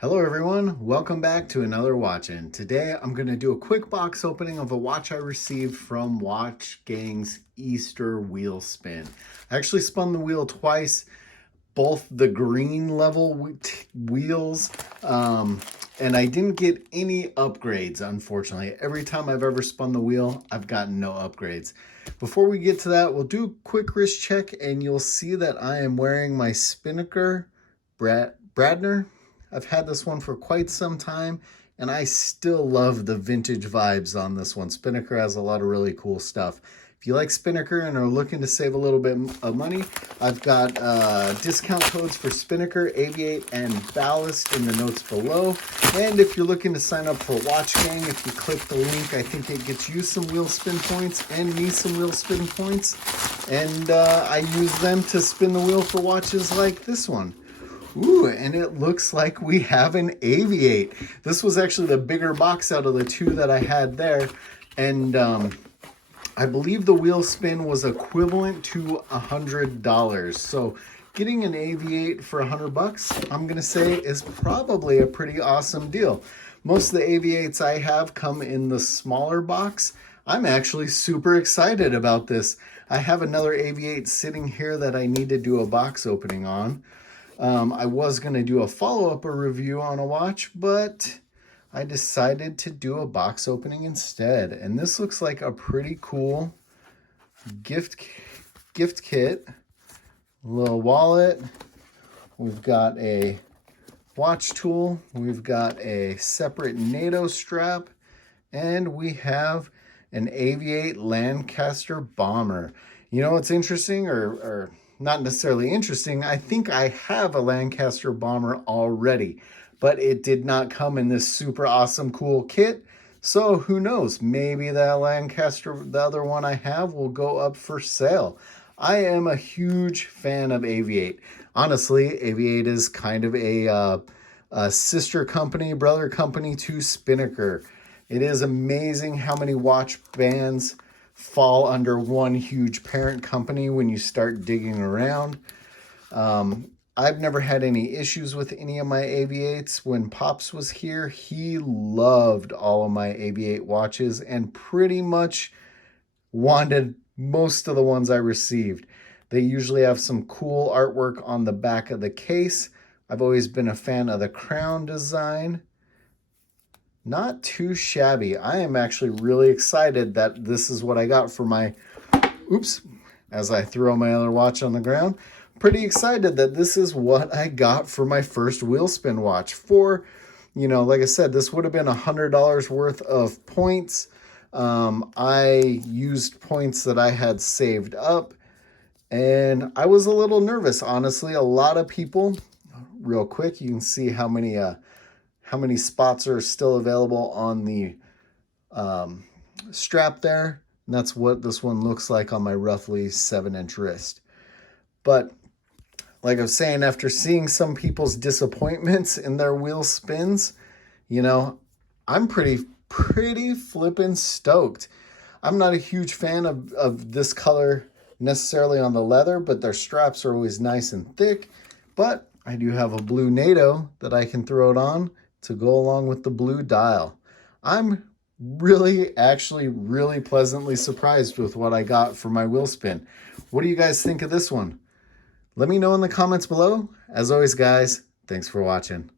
Hello everyone, welcome back to another Watchin. Today I'm going to do a quick box opening of a watch I received from Watchgang's Easter wheel spin. I actually spun the wheel twice, both the green level wheels, and I didn't get any upgrades, unfortunately. Every time I've ever spun the wheel, I've gotten no upgrades. Before we get to that, we'll do a quick wrist check and you'll see that I am wearing my Spinnaker Bradner. I've had this one for quite some time and I still love the vintage vibes on this one. Spinnaker has a lot of really cool stuff. If you like Spinnaker and are looking to save a little bit of money, I've got discount codes for Spinnaker, Aviate, and Ballast in the notes below. And if you're looking to sign up for Watchgang, if you click the link, I think it gets you some wheel spin points and me some wheel spin points. And I use them to spin the wheel for watches like this one. Ooh, and it looks like we have an Aviate. This was actually the bigger box out of the two that I had there. And I believe the wheel spin was equivalent to $100. So getting an Aviate for $100, I'm gonna say is probably a pretty awesome deal. Most of the Aviates I have come in the smaller box. I'm actually super excited about this. I have another Aviate sitting here that I need to do a box opening on. I was gonna do a follow-up review on a watch, but I decided to do a box opening instead. And this looks like a pretty cool gift kit. A little wallet. We've got a watch tool. We've got a separate NATO strap. And we have an Aviate Lancaster bomber. You know what's interesting, or not necessarily interesting, I think I have a Lancaster bomber already, but it did not come in this super awesome cool kit. So who knows, maybe that Lancaster, the other one I have, will go up for sale. I am a huge fan of Aviate. Honestly, Aviate is kind of a sister company, brother company to Spinnaker. It is amazing how many watch bands fall under one huge parent company when you start digging around. I've never had any issues with any of my Aviates. When Pops was here, he loved all of my Aviate watches and pretty much wanted most of the ones I received. They usually have some cool artwork on the back of the case. I've always been a fan of the crown design. Not too shabby. I am actually really excited that this is what I got for my, oops, as I throw my other watch on the ground. Pretty excited that this is what I got for my first wheel spin watch. For, you know, like I said, this would have been $100 worth of points. I used points that I had saved up and I was a little nervous, honestly. A lot of people, real quick, you can see how many spots are still available on the strap there. And that's what this one looks like on my roughly 7-inch wrist. But like I was saying, after seeing some people's disappointments in their wheel spins, you know, I'm pretty flippin' stoked. I'm not a huge fan of this color necessarily on the leather, but their straps are always nice and thick. But I do have a blue NATO that I can throw it on to go along with the blue dial. I'm actually really pleasantly surprised with what I got for my wheel spin. What do you guys think of this one? Let me know in the comments below. As always, guys, thanks for watching.